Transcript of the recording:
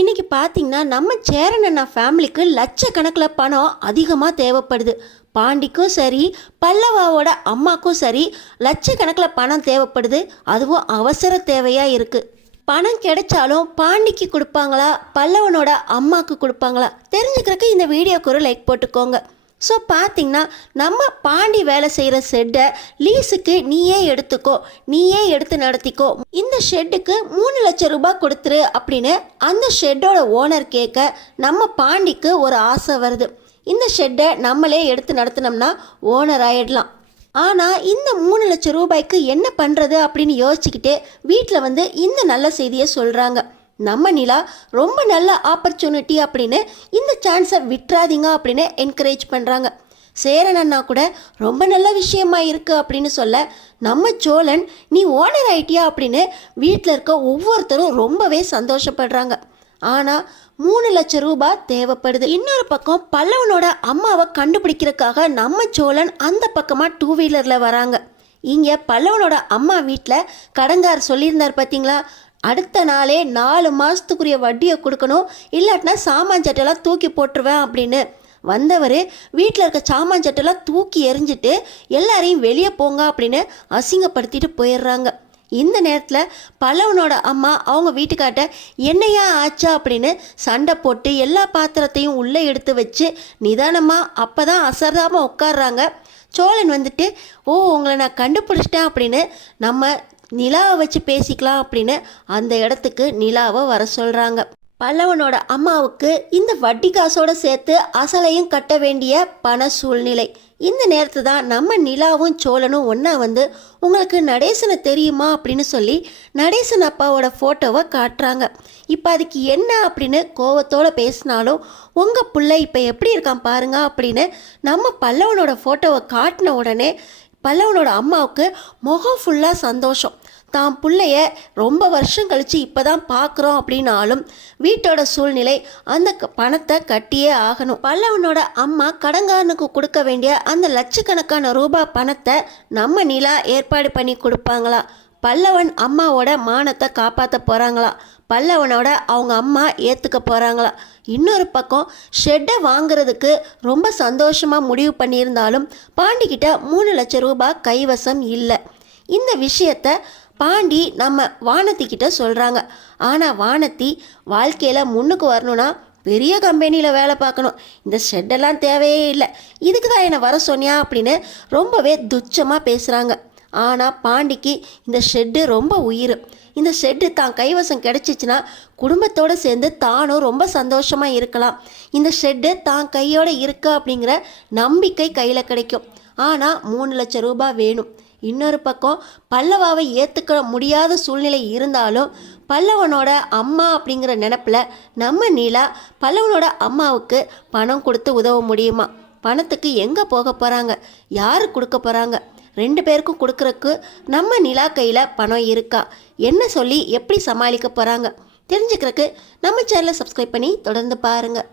இன்றைக்கி பார்த்தீங்கன்னா நம்ம சேரன் அண்ணா ஃபேமிலிக்கு லட்சக்கணக்கில் பணம் அதிகமாக தேவைப்படுது. பாண்டிக்கும் சரி பல்லவாவோட அம்மாக்கும் சரி லட்சக்கணக்கில் பணம் தேவைப்படுது. அதுவும் அவசர தேவையாக இருக்குது பணம் கிடைச்சாலும் பாண்டிக்கு கொடுப்பாங்களா? பல்லவனோட அம்மாவுக்கு கொடுப்பாங்களா? தெரிஞ்சுக்கிறக்கு இந்த வீடியோக்கு ஒரு லைக் போட்டுக்கோங்க. ஸோ பார்த்தீங்கன்னா நம்ம பாண்டி வேலை செய்கிற ஷெட்டை லீஸுக்கு நீயே எடுத்துக்கோ நீயே எடுத்து நடத்திக்கோ. இந்த ஷெட்டுக்கு மூணு லட்சம் ரூபாய் கொடுத்துரு அப்படின்னு அந்த ஷெட்டோட ஓனர் கேட்க நம்ம பாண்டிக்கு ஒரு ஆசை வருது. இந்த ஷெட்டை நம்மளே எடுத்து நடத்தினோம்னா ஓனர் ஆகிடலாம் ஆனால் இந்த மூணு லட்சம் ரூபாய்க்கு என்ன பண்ணுறது அப்படின்னு யோசிச்சுக்கிட்டே வீட்டில் வந்து இந்த நல்ல செய்தியை சொல்கிறாங்க நம்ம நிலா ரொம்ப நல்ல ஆப்பர்ச்சுனிட்டி அப்படின்னு இந்த சான்ஸை விட்டுறாதீங்க அப்படின்னு என்கரேஜ் பண்ணுறாங்க சேரன் அண்ணா கூட ரொம்ப நல்ல விஷயமா இருக்கு அப்படின்னு சொல்ல நம்ம சோழன் நீ ஓனர் ஆயிட்டியா அப்படின்னு வீட்டில் இருக்க ஒவ்வொருத்தரும் ரொம்பவே சந்தோஷப்படுறாங்க. ஆனால் மூணு லட்சம் ரூபாய் தேவைப்படுது. இன்னொரு பக்கம் பல்லவனோட அம்மாவை கண்டுபிடிக்கிறதுக்காக நம்ம சோழன் அந்த பக்கமாக டூ வீலரில் வராங்க. இங்கே பல்லவனோட அம்மா வீட்டில் கடங்கார் சொல்லியிருந்தார் பார்த்தீங்களா அடுத்த நாளே நாலு மாதத்துக்குரிய வட்டியை கொடுக்கணும். இல்லாட்டினா சாமான் சட்டெல்லாம் தூக்கி போட்டுருவேன் அப்படின்னு. வந்தவர் வீட்டில் இருக்க சாமான் சட்டெல்லாம் தூக்கி எறிஞ்சிட்டு எல்லாரையும் வெளியே போங்க அப்படின்னு அசிங்கப்படுத்திட்டு போயிடுறாங்க. இந்த நேரத்தில் பல்லவனோட அம்மா அவங்க வீட்டுக்காட்ட என்னையா ஆச்சா? அப்படின்னு சண்டை போட்டு எல்லா பாத்திரத்தையும் உள்ளே எடுத்து வச்சு நிதானமாக அப்போ தான் அசராமல் உட்காடுறாங்க சோழன் வந்துட்டு ஓ உங்களை நான் கண்டுபிடிச்சிட்டேன் அப்படின்னு நம்ம நிலாவை வச்சு பேசிக்கலாம் அப்படின்னு அந்த இடத்துக்கு நிலாவை வர சொல்கிறாங்க பல்லவனோட அம்மாவுக்கு இந்த வட்டி காசோட சேர்த்து அசலையும் கட்ட வேண்டிய பண சூழ்நிலை. இந்த நேரத்து தான் நம்ம நிலாவும் சோழனும் ஒன்றா வந்து உங்களுக்கு நடேசனை தெரியுமா அப்படின்னு சொல்லி நடேசன் அப்பாவோட ஃபோட்டோவை காட்டுறாங்க. இப்போ அதுக்கு என்ன அப்படின்னு கோவத்தோடு பேசினாலும் உங்கள் பிள்ளை இப்போ எப்படி இருக்கான் பாருங்க அப்படின்னு நம்ம பல்லவனோட ஃபோட்டோவை காட்டின உடனே பல்லவனோட அம்மாவுக்கு முகம் ஃபுல்லாக சந்தோஷம். தான் பிள்ளைய ரொம்ப வருஷம் கழித்து இப்போ தான் பார்க்குறோம் அப்படின்னாலும் வீட்டோட சூழ்நிலை அந்த பணத்தை கட்டியே ஆகணும். பல்லவனோட அம்மா கடங்காரனுக்கு கொடுக்க வேண்டிய அந்த லட்சக்கணக்கான ரூபாய் பணத்தை நம்ம நிலா ஏற்பாடு பண்ணி கொடுப்பாங்களா? பல்லவன் அம்மாவோட மானத்தை காப்பாற்ற போகிறாங்களா பல்லவனோட அவங்க அம்மா ஏற்றுக்க போகிறாங்களா இன்னொரு பக்கம் ஷெட்டை வாங்குறதுக்கு ரொம்ப சந்தோஷமாக முடிவு பண்ணியிருந்தாலும் பாண்டிக்கிட்ட மூணு லட்சம் ரூபாய் கைவசம் இல்லை. இந்த விஷயத்த பாண்டி நம்ம வானத்திக்கிட்ட சொல்கிறாங்க ஆனால் வானத்தி வாழ்க்கையில் முன்னுக்கு வரணும்னா பெரிய கம்பெனியில் வேலை பார்க்கணும். இந்த ஷெட்டெல்லாம் தேவையே இல்லை. இதுக்கு தான் என்னை வர சொன்னியா? அப்படின்னு ரொம்பவே துச்சமாக பேசுகிறாங்க ஆனால் பாண்டிக்கு இந்த ஷெட்டு ரொம்ப உயிர். இந்த ஷெட்டு தான் கைவசம் கிடச்சிச்சின்னா குடும்பத்தோடு சேர்ந்து தானும் ரொம்ப சந்தோஷமாக இருக்கலாம். இந்த ஷெட்டு தான் கையோடு இருக்கா அப்படிங்கிற நம்பிக்கை கையில் கிடைக்கும். ஆனால் மூணு லட்சம் ரூபாய் வேணும். இன்னொரு பக்கம் பல்லவாவை ஏற்றுக்க முடியாத சூழ்நிலை இருந்தாலும் பல்லவனோட அம்மா அப்படிங்கிற நினப்பில் நம்ம நீலா பல்லவனோட அம்மாவுக்கு பணம் கொடுத்து உதவ முடியுமா? பணத்துக்கு எங்கே போக போகிறாங்க யார் கொடுக்க போகிறாங்க ரெண்டு பேருக்கும் கொடுக்குறக்கு நம்ம நிலா கையில் பணம் இருக்கா? என்ன சொல்லி எப்படி சமாளிக்க போகிறாங்க தெரிஞ்சுக்கிறக்கு நம்ம சேனலை சப்ஸ்கிரைப் பண்ணி தொடர்ந்து பாருங்கள்